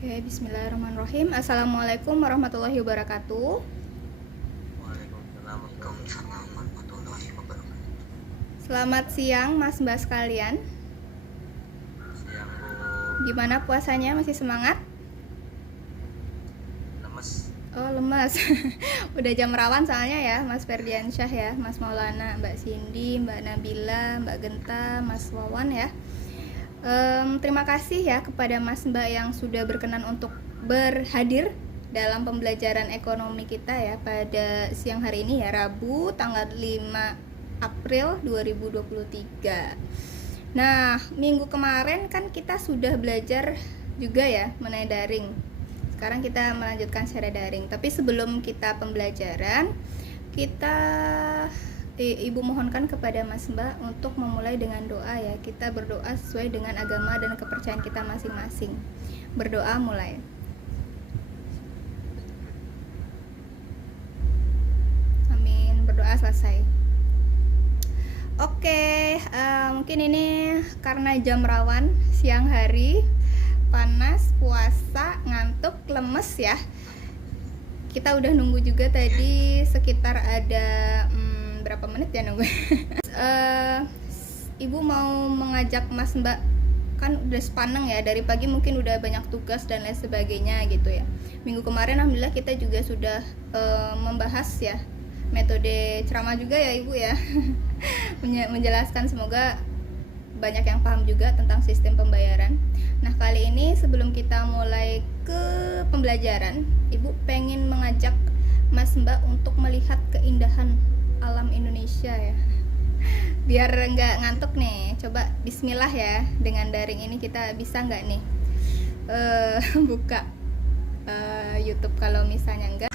Oke, bismillahirrahmanirrahim. Assalamualaikum warahmatullahi wabarakatuh. Waalaikumsalam warahmatullahi wabarakatuh. Selamat siang Mas Mbak sekalian. Siang Bu, Gimana puasanya? Masih semangat? lemes. Oh, lemas. Udah jam rawan soalnya ya, Mas Ferdiansyah ya, Mas Maulana, Mbak Cindy, Mbak Nabila, Mbak Genta, Mas Wawan ya. Terima kasih ya kepada Mas Mbak yang sudah berkenan untuk berhadir dalam pembelajaran ekonomi kita ya pada siang hari ini ya, Rabu tanggal 5 April 2023. Nah, minggu kemarin kan kita sudah belajar juga ya mengenai daring. Sekarang kita melanjutkan secara daring. Tapi sebelum kita pembelajaran, kita Ibu mohonkan kepada Mas Mbak untuk memulai dengan doa ya. Kita berdoa sesuai dengan agama dan kepercayaan kita masing-masing. Berdoa mulai. Amin. Berdoa selesai. Oke, mungkin ini karena jam rawan siang hari, panas, puasa, ngantuk, lemes ya. Kita udah nunggu juga tadi sekitar ada berapa menit ya nunggu. Ibu mau mengajak Mas Mbak, kan udah sepaneng ya, dari pagi mungkin udah banyak tugas dan lain sebagainya gitu ya. Minggu kemarin alhamdulillah kita juga sudah membahas ya metode ceramah juga ya Ibu ya. Menjelaskan, semoga banyak yang paham juga tentang sistem pembayaran. Nah, kali ini sebelum kita mulai ke pembelajaran, Ibu pengen mengajak Mas Mbak untuk melihat keindahan alam Indonesia ya. Biar nggak ngantuk nih, coba bismillah ya. Dengan daring ini kita bisa nggak nih buka YouTube kalau misalnya enggak.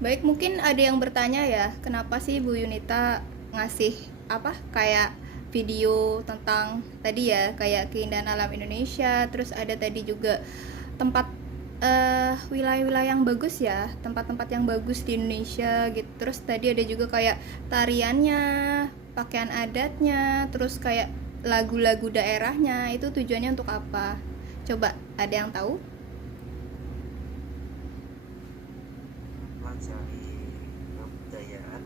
Baik, mungkin ada yang bertanya ya, kenapa sih Bu Yunita ngasih apa kayak video tentang tadi ya, kayak keindahan alam Indonesia, terus ada tadi juga tempat wilayah-wilayah yang bagus ya, tempat-tempat yang bagus di Indonesia gitu. Terus tadi ada juga kayak tariannya, pakaian adatnya, terus kayak lagu-lagu daerahnya, itu tujuannya untuk apa? Coba ada yang tahu? Pelajari kebudayaan.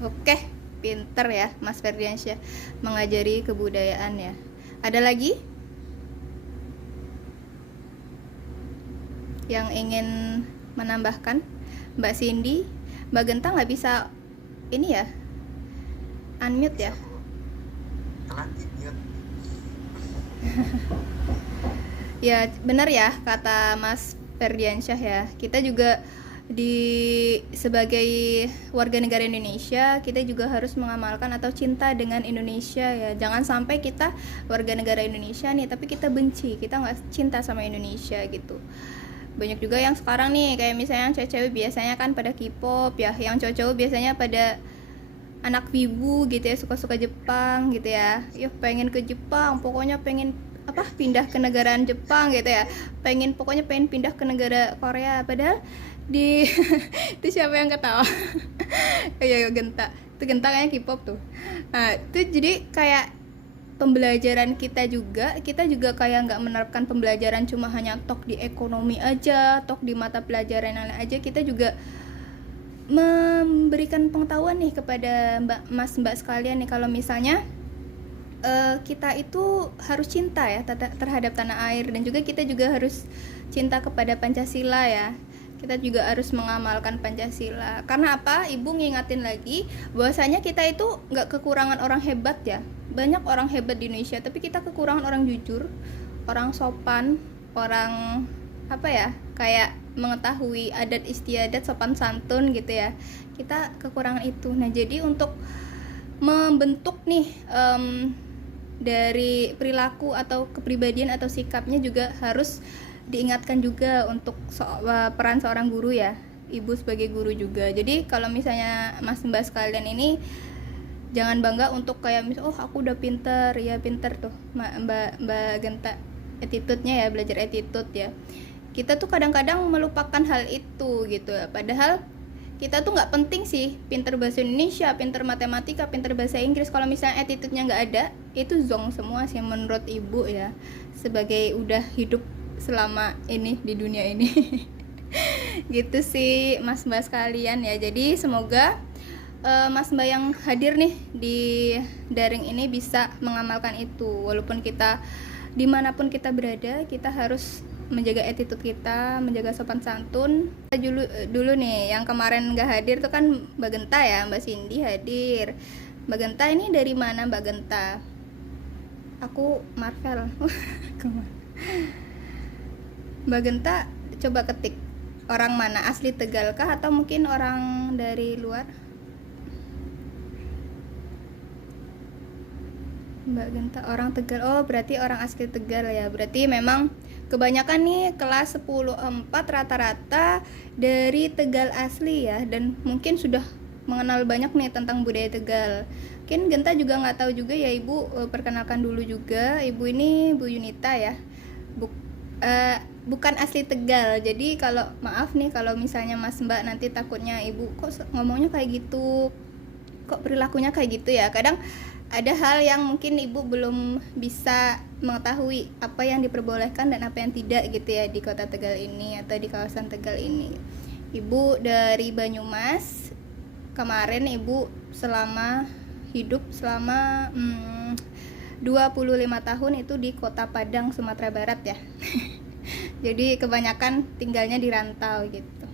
Oke, pinter ya Mas Ferdiansyah mengajari kebudayaan ya. Ada lagi yang ingin menambahkan? Mbak Cindy, Mbak Genta nggak bisa ini ya, unmute ya? Bu, telat di mute. Ya benar ya kata Mas Ferdiansyah ya. Kita juga sebagai warga negara Indonesia, kita juga harus mengamalkan atau cinta dengan Indonesia ya. Jangan sampai kita warga negara Indonesia nih tapi kita benci, kita nggak cinta sama Indonesia gitu. Banyak juga yang sekarang nih, kayak misalnya yang cewek-cewek biasanya kan pada K-pop ya, yang cowok-cowok biasanya pada anak wibu gitu ya, suka-suka Jepang gitu ya. Yuk pengen ke Jepang, pokoknya pengen pindah ke negaraan Jepang gitu ya, pokoknya pengen pindah ke negara Korea, padahal di itu siapa yang ketawa? Kayak Genta, itu Genta kayaknya K-pop tuh. Nah itu jadi kayak pembelajaran kita juga kayak nggak menerapkan pembelajaran cuma hanya tok di ekonomi aja, tok di mata pelajaran yang lain aja. Kita juga memberikan pengetahuan nih kepada mbak sekalian nih, kalau misalnya kita itu harus cinta ya terhadap tanah air, dan juga kita juga harus cinta kepada Pancasila ya. Kita juga harus mengamalkan Pancasila. Karena apa? Ibu ngingatin lagi bahwasanya kita itu nggak kekurangan orang hebat ya. Banyak orang hebat di Indonesia, tapi kita kekurangan orang jujur, orang sopan, orang apa ya, kayak mengetahui adat istiadat, sopan santun gitu ya. Kita kekurangan itu. Nah jadi untuk membentuk nih dari perilaku atau kepribadian atau sikapnya juga harus diingatkan juga untuk peran seorang guru ya, ibu sebagai guru juga. Jadi kalau misalnya mas mbak sekalian ini jangan bangga untuk kayak misal oh aku udah pinter, ya pinter tuh mbak Genta attitude-nya ya, belajar attitude ya. Kita tuh kadang-kadang melupakan hal itu gitu ya, padahal kita tuh nggak penting sih pinter bahasa Indonesia, pinter matematika, pinter bahasa Inggris, kalau misalnya attitude-nya nggak ada, itu zong semua sih menurut ibu ya, sebagai udah hidup selama ini di dunia ini. Gitu sih mas mbak sekalian ya. Jadi semoga mas mbak yang hadir nih di daring ini bisa mengamalkan itu. Walaupun kita dimanapun kita berada, kita harus menjaga attitude kita, menjaga sopan santun. Dulu nih yang kemarin nggak hadir tuh kan Mbak Genta ya, Mbak Cindy hadir. Mbak Genta ini dari mana Mbak Genta? Aku Marvel. Mbak Genta coba ketik orang mana, asli Tegal kah atau mungkin orang dari luar? Mbak Genta orang Tegal. Oh berarti orang asli Tegal ya. Berarti memang kebanyakan nih kelas 10-4 rata-rata dari Tegal asli ya, dan mungkin sudah mengenal banyak nih tentang budaya Tegal. Mungkin Genta juga nggak tahu juga ya ibu, perkenalkan dulu juga, ibu ini Bu Yunita ya, bukan asli Tegal. Jadi kalau maaf nih kalau misalnya mas mbak nanti takutnya ibu kok ngomongnya kayak gitu, kok perilakunya kayak gitu ya. Kadang ada hal yang mungkin ibu belum bisa mengetahui apa yang diperbolehkan dan apa yang tidak gitu ya di kota Tegal ini atau di kawasan Tegal ini. Ibu dari Banyumas, kemarin ibu hidup selama 25 tahun itu di kota Padang, Sumatera Barat ya. Jadi kebanyakan tinggalnya di rantau gitu.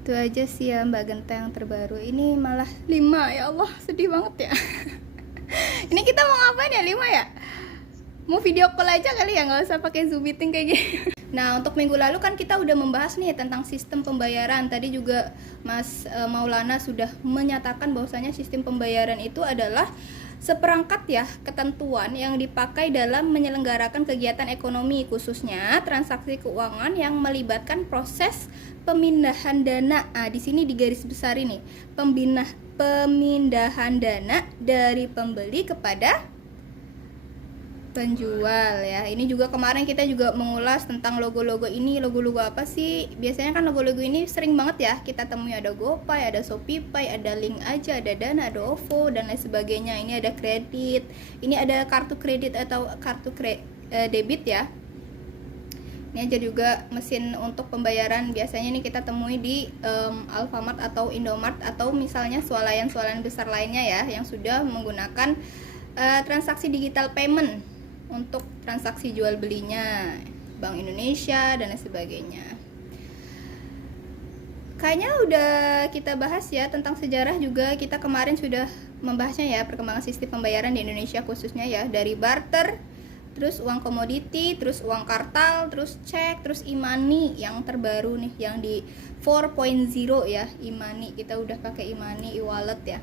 Itu aja sih ya Mbak Genta yang terbaru. Ini malah 5, ya Allah sedih banget ya. Ini kita mau ngapain ya 5 ya? Mau video call aja kali ya, nggak usah pakai Zoom meeting kayak gini. Nah untuk minggu lalu kan kita udah membahas nih tentang sistem pembayaran. Tadi juga Mas Maulana sudah menyatakan bahwasanya sistem pembayaran itu adalah seperangkat ya ketentuan yang dipakai dalam menyelenggarakan kegiatan ekonomi, khususnya transaksi keuangan yang melibatkan proses pemindahan dana. Di sini di garis besar ini, pemindahan dana dari pembeli kepada penjual ya. Ini juga kemarin kita juga mengulas tentang logo-logo ini. Logo-logo apa sih? Biasanya kan logo-logo ini sering banget ya kita temui, ada GoPay, ada ShopeePay, ada Link Aja, ada Dana, ada OVO dan lain sebagainya. Ini ada kredit, ini ada kartu kredit atau kartu debit ya. Ini aja juga mesin untuk pembayaran, biasanya nih kita temui di Alfamart atau Indomart atau misalnya swalayan-swalayan besar lainnya ya yang sudah menggunakan transaksi digital payment untuk transaksi jual belinya, Bank Indonesia dan lain sebagainya. Kayaknya udah kita bahas ya tentang sejarah juga. Kita kemarin sudah membahasnya ya, perkembangan sistem pembayaran di Indonesia khususnya ya, dari barter, terus uang komoditi, terus uang kartal, terus cek, terus e-money yang terbaru nih yang di 4.0 ya, e-money. Kita udah pakai e-money, e-wallet ya.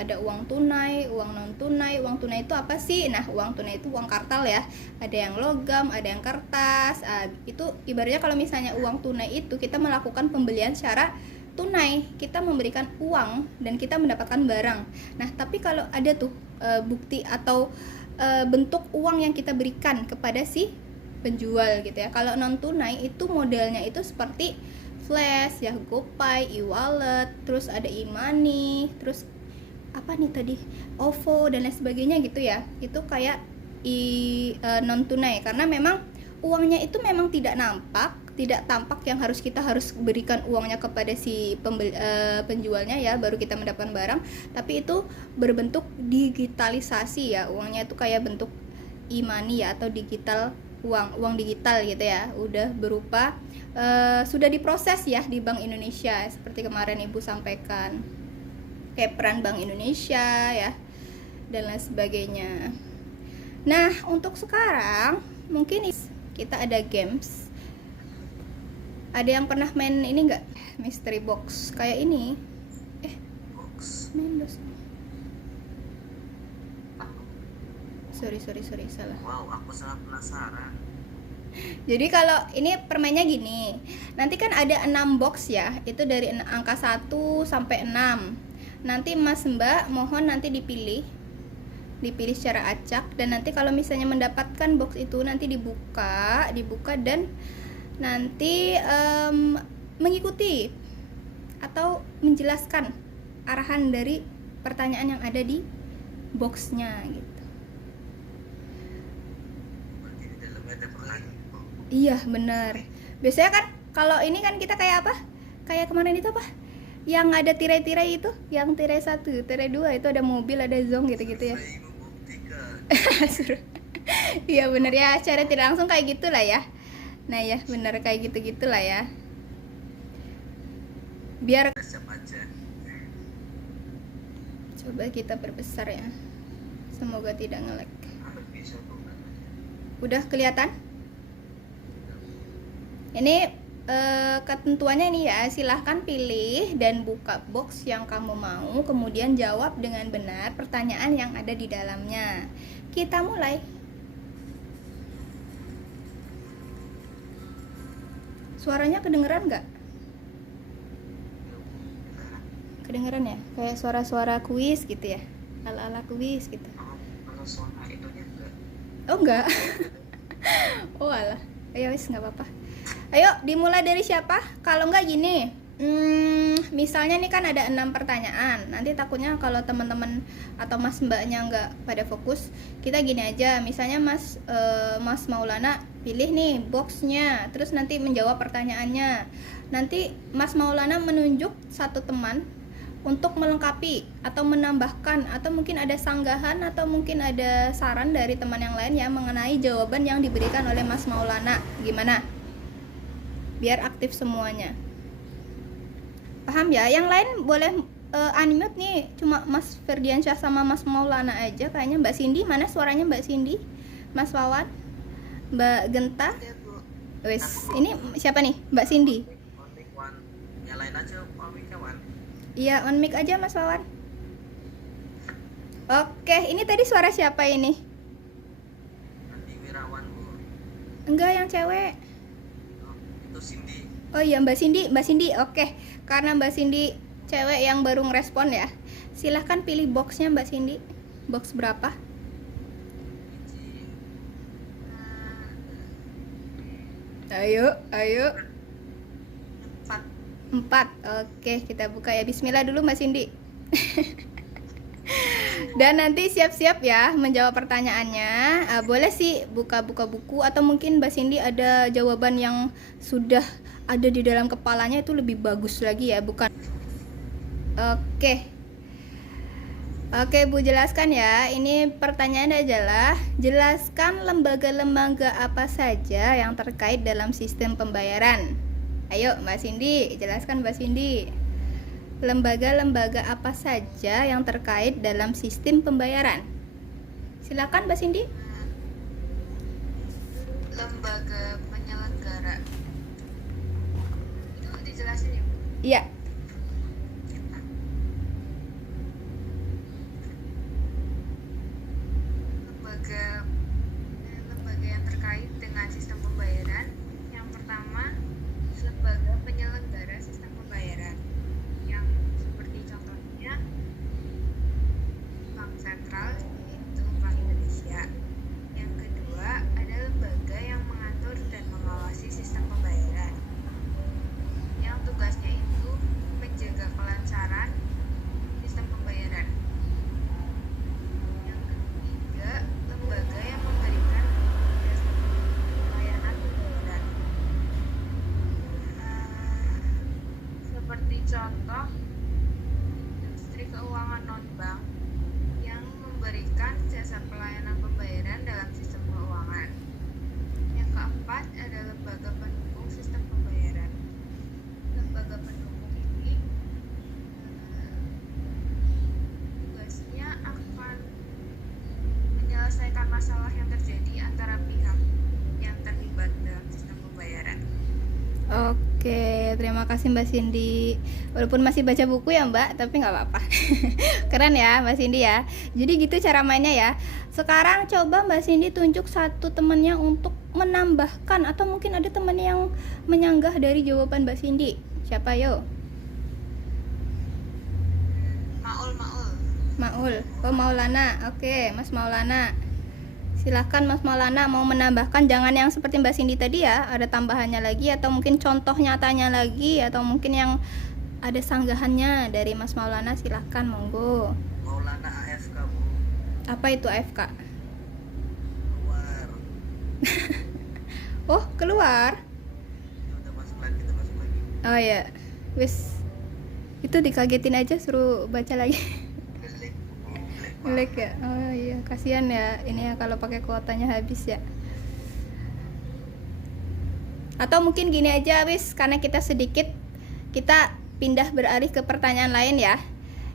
Ada uang tunai, uang non tunai. Uang tunai itu apa sih? Nah, uang tunai itu uang kartal ya. Ada yang logam, ada yang kertas. Itu ibaratnya kalau misalnya uang tunai itu kita melakukan pembelian secara tunai, kita memberikan uang dan kita mendapatkan barang. Nah, tapi kalau ada tuh bukti atau bentuk uang yang kita berikan kepada si penjual gitu ya. Kalau non tunai itu modelnya itu seperti Flash, ya GoPay, e-wallet, terus ada e-money, terus apa nih tadi, OVO dan lain sebagainya gitu ya. Itu kayak non tunai, karena memang uangnya itu memang tidak tampak yang kita harus berikan uangnya kepada si penjualnya ya, baru kita mendapatkan barang. Tapi itu berbentuk digitalisasi ya, uangnya itu kayak bentuk e-money ya, atau digital, uang digital gitu ya, udah berupa sudah diproses ya di Bank Indonesia, seperti kemarin Ibu sampaikan, kayak peran Bank Indonesia ya dan lain sebagainya. Nah, untuk sekarang mungkin kita ada games. Ada yang pernah main ini enggak? Mystery box kayak ini. Box. Main dos. Sorry, salah. Wow, aku sangat penasaran. Jadi kalau ini permainnya gini. Nanti kan ada 6 box ya. Itu dari angka 1 sampai 6. Nanti Mas Mbak mohon nanti dipilih secara acak, dan nanti kalau misalnya mendapatkan box itu nanti dibuka dan nanti mengikuti atau menjelaskan arahan dari pertanyaan yang ada di boxnya gitu. Berarti di dalamnya ada pertanyaan. Iya benar. Biasanya kan kalau ini kan kita kayak apa? Kayak kemarin itu apa? Yang ada tirai-tirai itu, yang tirai 1, tirai 2 itu ada mobil, ada zong gitu-gitu ya. Saya membuktikan. Iya bener ya, cara tidak langsung kayak gitulah ya. Nah ya bener kayak gitu-gitulah ya. Biar Siap aja. coba kita perbesar ya. Semoga tidak nge-lag. Bisa bukan. Udah kelihatan? Ini ketentuannya ini ya, silahkan pilih dan buka box yang kamu mau, kemudian jawab dengan benar pertanyaan yang ada di dalamnya. Kita mulai. Suaranya kedengeran nggak? Kedengeran ya? Kayak suara-suara kuis gitu ya? Ala-ala kuis gitu. Kalau suara itunya enggak. Oh enggak? Oh alah. Ayo wis, nggak apa-apa. Ayo dimulai dari siapa? Kalau enggak gini, misalnya nih kan ada 6 pertanyaan. Nanti takutnya kalau teman-teman atau Mas Mbaknya nggak pada fokus, kita gini aja. Misalnya Mas Maulana pilih nih boxnya, terus nanti menjawab pertanyaannya. Nanti Mas Maulana menunjuk satu teman untuk melengkapi atau menambahkan, atau mungkin ada sanggahan atau mungkin ada saran dari teman yang lain ya mengenai jawaban yang diberikan oleh Mas Maulana. Gimana? Biar aktif semuanya. Paham ya? Yang lain boleh unmute nih, cuma Mas Ferdiansyah sama Mas Maulana aja kayaknya. Mbak Cindy, mana suaranya Mbak Cindy? Mas Wawan? Mbak Genta? Wes, ini siapa nih? Mbak Cindy? Nyalain aja mic-nya, Wan. Iya, on mic aja Mas Wawan. Oke, ini tadi suara siapa ini? Andi Wirawan, Bu. Enggak, yang cewek. Oh, itu Cindy. Oh iya, Mbak Cindy. Oke, karena Mbak Cindy cewek yang baru ngerespon ya. Silahkan pilih boxnya Mbak Cindy. Box berapa? Ayo. 4. Oke, kita buka ya. Bismillah dulu Mbak Cindy. Dan nanti siap-siap ya menjawab pertanyaannya. Boleh sih buka-buka buku, atau mungkin Mbak Cindy ada jawaban yang sudah ada di dalam kepalanya, itu lebih bagus lagi ya, bukan. Oke Bu, jelaskan ya. Ini pertanyaannya adalah, jelaskan lembaga-lembaga apa saja yang terkait dalam sistem pembayaran. Ayo Mbak Cindy, jelaskan Mbak Cindy. Lembaga-lembaga apa saja yang terkait dalam sistem pembayaran? Silakan Mbak Cindy. Lembaga penyelenggara. Itu dijelasin ya? Iya. Lembaga yang terkait dengan sistem pembayaran. Yang pertama, lembaga penyelenggara sistem pembayaran. Yang seperti contohnya Bank Sentral, yaitu Bank Indonesia. Yang kedua, ada lembaga yang mengatur dan mengawasi sistem pembayaran. Yang contoh industri keuangan non-bank yang memberikan jasa pelayanan pembayaran dalam sistem keuangan. Yang keempat ada lembaga pendukung sistem pembayaran. Lembaga pendukung ini tugasnya akan menyelesaikan masalah yang terjadi antara pihak yang terlibat dalam sistem pembayaran. Oke, terima kasih Mbak Cindy. Walaupun masih baca buku ya Mbak, tapi nggak apa-apa. Keren ya Mbak Cindy ya. Jadi gitu cara mainnya ya. Sekarang coba Mbak Cindy tunjuk satu temennya untuk menambahkan, atau mungkin ada temen yang menyanggah dari jawaban Mbak Cindy. Siapa yo? Maul. Maul. Oh Maulana. Oke, Mas Maulana. Silahkan Mas Maulana mau menambahkan, jangan yang seperti Mbak Cindy tadi ya, ada tambahannya lagi atau mungkin contoh nyatanya lagi atau mungkin yang ada sanggahannya dari Mas Maulana, silahkan monggo. Maulana AFK bu, Apa itu AFK? keluar. Oh keluar. Ya udah masuk lagi, Oh ya, wis itu dikagetin aja, suruh baca lagi. Ngelek, Ngelek ya. Oh iya, kasihan ya ini ya kalau pakai kuotanya habis ya. Atau mungkin gini aja wis, karena kita sedikit, kita pindah beralih ke pertanyaan lain ya.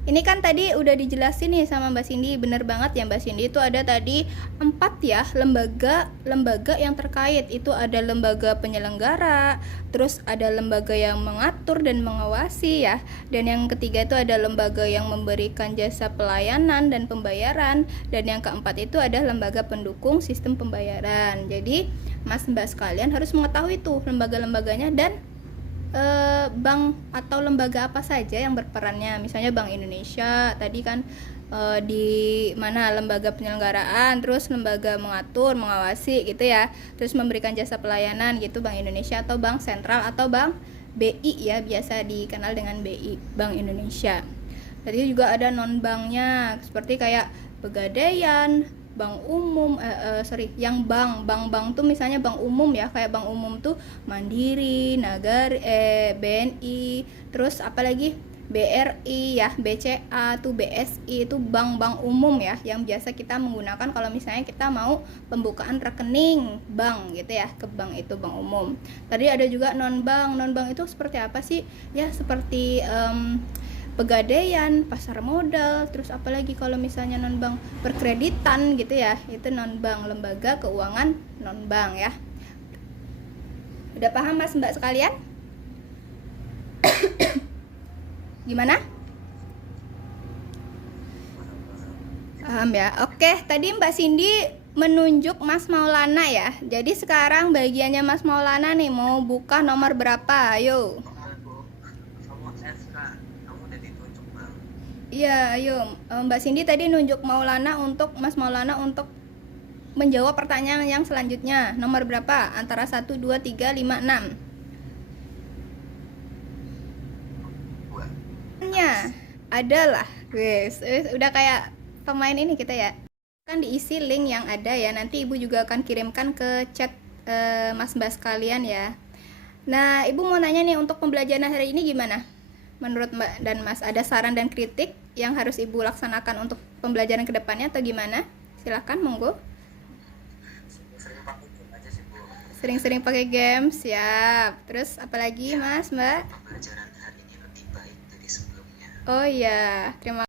Ini kan tadi udah dijelasin nih sama Mbak Cindy, bener banget ya Mbak Cindy, itu ada tadi 4 ya lembaga yang terkait. Itu ada lembaga penyelenggara, terus ada lembaga yang mengatur dan mengawasi ya, dan yang ketiga itu ada lembaga yang memberikan jasa pelayanan dan pembayaran, dan yang keempat itu ada lembaga pendukung sistem pembayaran. Jadi Mas Mbak sekalian harus mengetahui tuh lembaga-lembaganya dan bank atau lembaga apa saja yang berperannya. Misalnya Bank Indonesia tadi kan, di mana lembaga penyelenggaraan, terus lembaga mengatur, mengawasi gitu ya, terus memberikan jasa pelayanan gitu Bank Indonesia, atau Bank Sentral atau Bank BI ya, biasa dikenal dengan BI, Bank Indonesia. Tadi juga ada non banknya seperti kayak Pegadaian, bank umum, yang bank tuh misalnya bank umum ya, kayak bank umum tuh Mandiri, Nagari, BNI, terus apalagi BRI ya, BCA tuh, BSI itu bank umum ya, yang biasa kita menggunakan kalau misalnya kita mau pembukaan rekening bank gitu ya, ke bank itu bank umum. Tadi ada juga non bank itu seperti apa sih ya, seperti Pegadaian, pasar modal, terus apalagi kalau misalnya non bank, perkreditan gitu ya, itu non bank, lembaga keuangan non bank ya. Udah paham Mas Mbak sekalian? Gimana? Paham ya? Oke, tadi Mbak Cindy menunjuk Mas Maulana ya. Jadi sekarang bagiannya Mas Maulana nih, mau buka nomor berapa? Ayo. kamu AFK, kamu udah ditunjuk bang. Iya, ayo. Mbak Cindy tadi nunjuk Mas Maulana untuk menjawab pertanyaan yang selanjutnya. Nomor berapa? Antara 1, 2, 3, 5, 6. Buat Nya adalah, wes, udah kayak pemain ini kita ya. Kan diisi link yang ada ya. Nanti Ibu juga akan kirimkan ke chat Mas Mbak sekalian ya. Nah, Ibu mau nanya nih, untuk pembelajaran hari ini gimana? Menurut Mbak dan Mas, ada saran dan kritik yang harus Ibu laksanakan untuk pembelajaran kedepannya atau gimana? Silahkan, monggo. sering pakai game aja sih bu. Sering-sering pakai game, siap. Terus apalagi Mas, Mbak? Pembelajaran hari ini lebih baik dari sebelumnya. Oh iya, terima